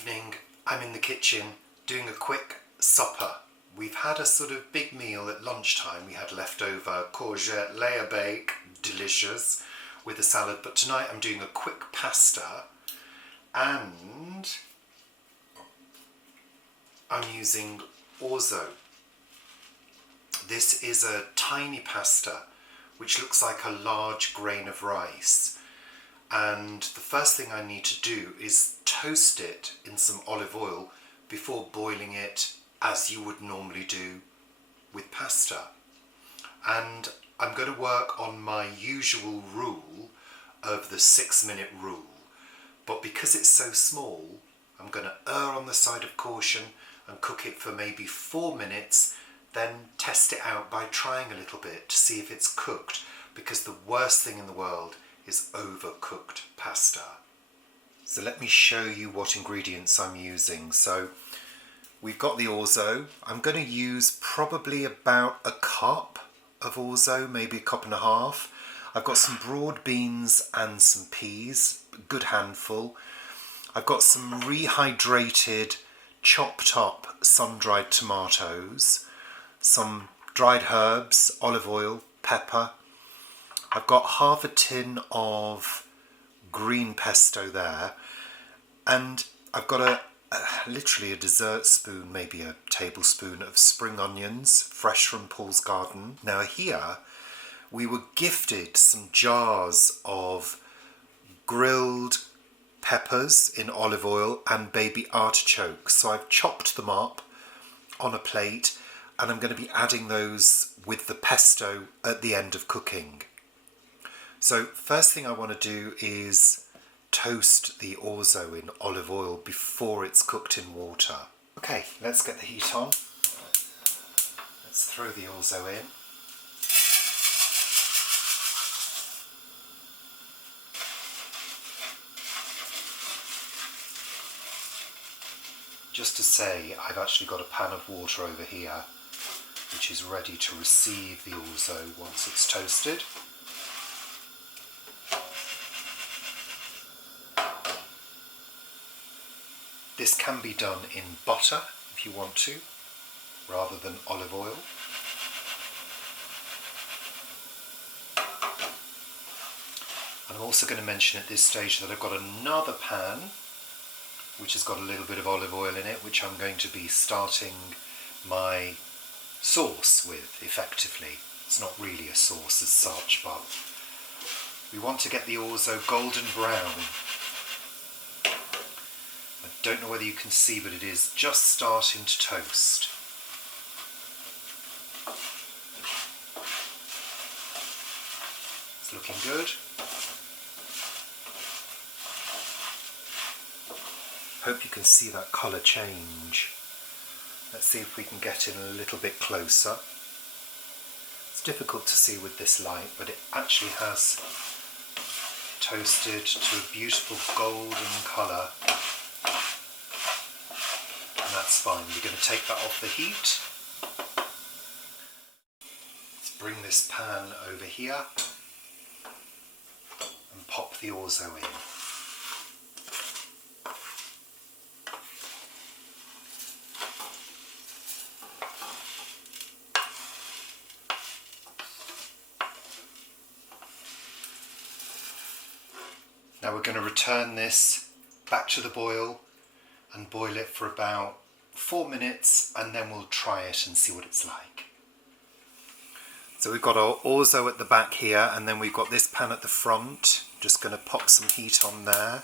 evening, I'm in the kitchen doing a quick supper. We've had a sort of big meal at lunchtime. We had leftover courgette layer bake, delicious, with a salad. But tonight I'm doing a quick pasta and I'm using Orzo. This is a tiny pasta which looks like a large grain of rice. And the first thing I need to do is toast it in some olive oil before boiling it as you would normally do with pasta. And I'm going to work on my usual rule of the 6-minute rule. But because it's so small, I'm going to err on the side of caution and cook it for maybe 4 minutes, then test it out by trying a little bit to see if it's cooked, because the worst thing in the world is overcooked pasta. So let me show you what ingredients I'm using. So we've got the Orzo. I'm going to use probably about a cup of Orzo, maybe a cup and a half. I've got some broad beans and some peas, a good handful. I've got some rehydrated, chopped up sun-dried tomatoes, some dried herbs, olive oil, pepper. I've got half a tin of green pesto there, and I've got literally a dessert spoon, maybe a tablespoon of spring onions, fresh from Paul's garden. Now here we were gifted some jars of grilled peppers in olive oil and baby artichokes. So I've chopped them up on a plate and I'm going to be adding those with the pesto at the end of cooking. So first thing I want to do is toast the Orzo in olive oil before it's cooked in water. Okay, let's get the heat on. Let's throw the Orzo in. Just to say, I've actually got a pan of water over here which is ready to receive the Orzo once it's toasted. This can be done in butter if you want to, rather than olive oil. And I'm also going to mention at this stage that I've got another pan which has got a little bit of olive oil in it, which I'm going to be starting my sauce with, effectively. It's not really a sauce as such, but we want to get the Orzo golden brown. I don't know whether you can see, but it is just starting to toast. It's looking good. Hope you can see that colour change. Let's see if we can get in a little bit closer. It's difficult to see with this light, but it actually has toasted to a beautiful golden colour. And that's fine. We're going to take that off the heat. Let's bring this pan over here and pop the Orzo in. Now we're going to return this back to the boil and boil it for about 4 minutes, and then we'll try it and see what it's like. So we've got our Orzo at the back here, and then we've got this pan at the front. Just going to pop some heat on there.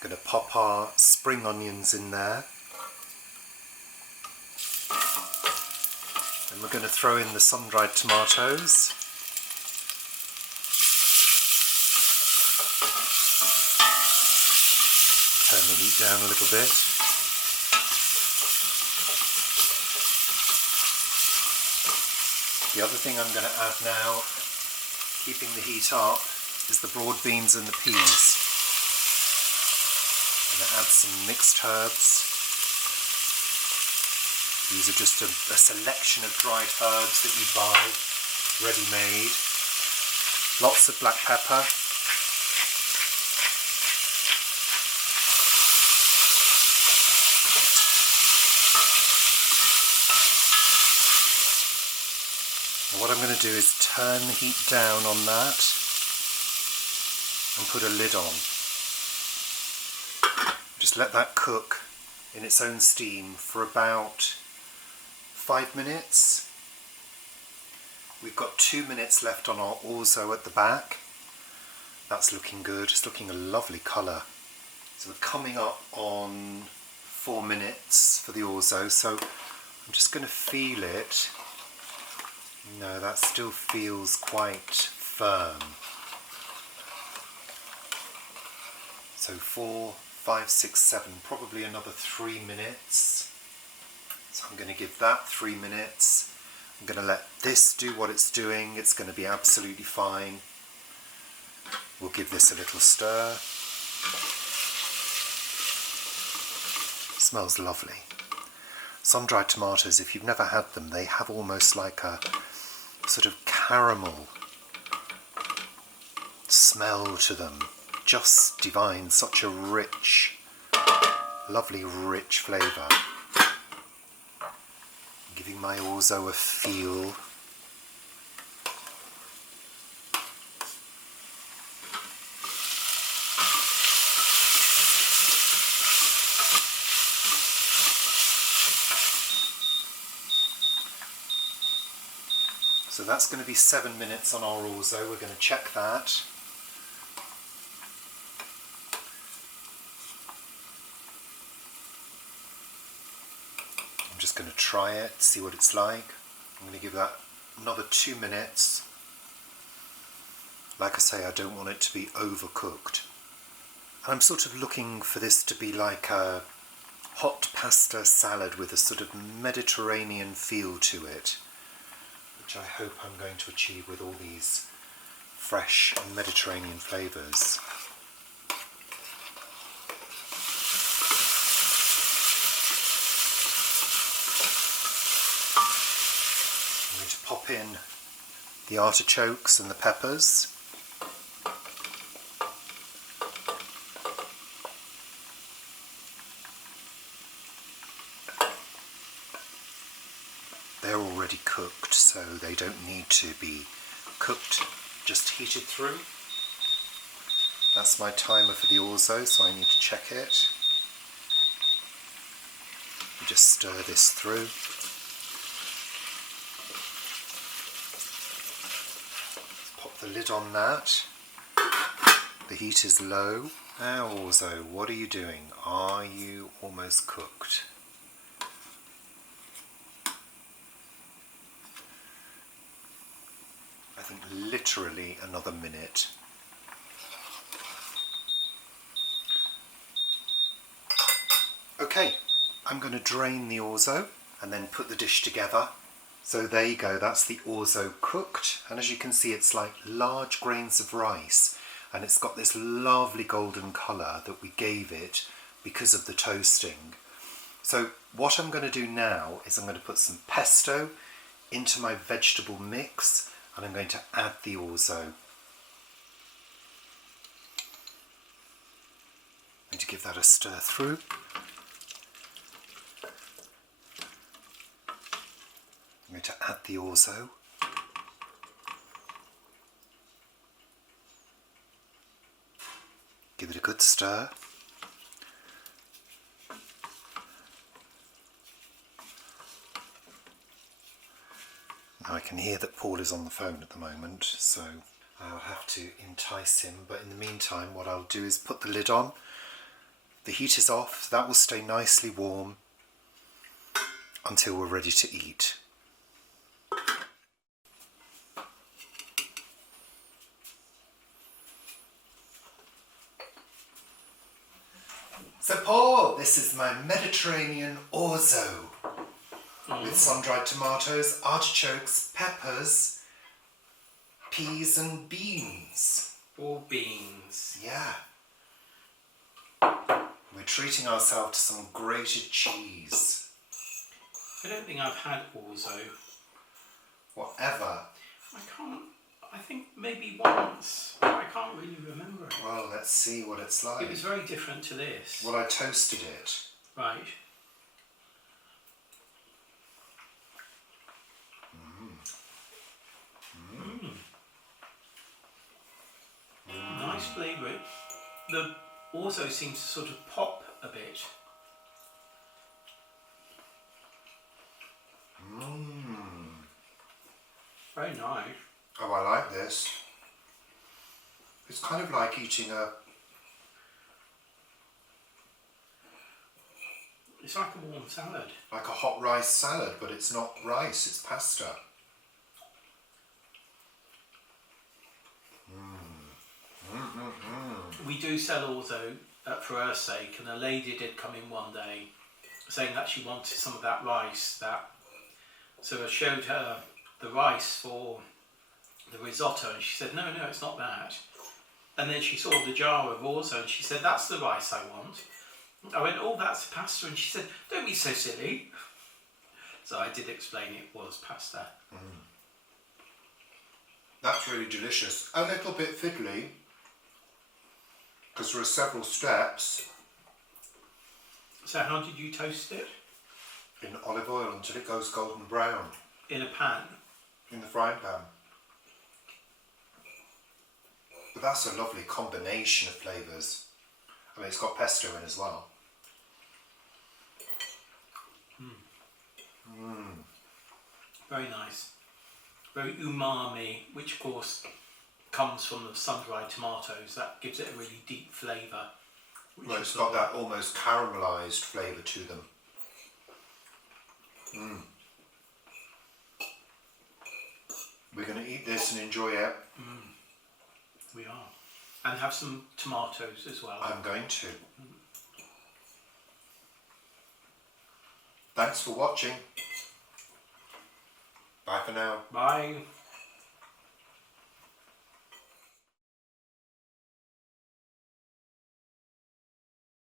Going to pop our spring onions in there. Then we're going to throw in the sun-dried tomatoes. Turn the heat down a little bit. The other thing I'm going to add now, keeping the heat up, is the broad beans and the peas. I'm going to add some mixed herbs. These are just a selection of dried herbs that you buy ready-made. Lots of black pepper. what I'm going to do is turn the heat down on that and put a lid on. Just let that cook in its own steam for about 5 minutes. We've got 2 minutes left on our orzo at the back. That's looking good. It's looking a lovely colour. So we're coming up on 4 minutes for the orzo. So I'm just going to feel it. No, that still feels quite firm. So 4, 5, 6, 7, probably another 3 minutes. So I'm going to give that 3 minutes. I'm going to let this do what it's doing. It's going to be absolutely fine. We'll give this a little stir. Smells lovely. Sun-dried tomatoes, if you've never had them, they have almost like a sort of caramel smell to them. Just divine, such a rich, lovely rich flavour. Giving my orzo a feel. So that's going to be 7 minutes on our orzo. We're going to check that. I'm just going to try it, see what it's like. I'm going to give that another 2 minutes. Like I say, I don't want it to be overcooked. I'm sort of looking for this to be like a hot pasta salad with a sort of Mediterranean feel to it, which I hope I'm going to achieve with all these fresh Mediterranean flavours. I'm going to pop in the artichokes and the peppers. They're already cooked, so they don't need to be cooked, just heated through. That's my timer for the orzo, so I need to check it. You just stir this through. Pop the lid on that. The heat is low. Now orzo, what are you doing? Are you almost cooked? I think literally another minute. Okay, I'm going to drain the orzo and then put the dish together. So there you go, that's the orzo cooked, and as you can see it's like large grains of rice, and it's got this lovely golden colour that we gave it because of the toasting. So what I'm going to do now is I'm going to put some pesto into my vegetable mix, and I'm going to add the orzo. I'm going to give that a stir through. I'm going to add the orzo. Give it a good stir. Now I can hear that Paul is on the phone at the moment, so I'll have to entice him, but in the meantime what I'll do is put the lid on. The heat is off, that will stay nicely warm until we're ready to eat. So Paul, this is my Mediterranean orzo. With sun-dried tomatoes, artichokes, peppers, peas and beans. All beans. Yeah. We're treating ourselves to some grated cheese. I don't think I've had orzo. Whatever. I think maybe once. I can't really remember it. Well, let's see what it's like. It was very different to this. Well, I toasted it. Right. nice flavour. The Orzo seems to sort of pop a bit. Very nice. Oh, I like this. It's kind of like eating It's like a warm salad. like a hot rice salad, but it's not rice, it's pasta. We do sell Orzo for her sake, and a lady did come in one day saying that she wanted some of that rice. So I showed her the rice for the risotto, and she said, no, it's not that. And then she saw the jar of Orzo, and she said, that's the rice I want. I went, oh, that's pasta, and she said, don't be so silly. So I did explain it was pasta. That's really delicious. A little bit fiddly, because there are several steps. So how did you toast it? In olive oil until it goes golden brown. In a pan? In the frying pan. But that's a lovely combination of flavours. I mean, it's got pesto in as well. Very nice. Very umami, which of course comes from the sun-dried tomatoes. That gives it a really deep flavour. Well, it's got that almost caramelised flavour to them. We're going to eat this and enjoy it. We are. And have some tomatoes as well. I'm going to. Thanks for watching. Bye for now. Bye.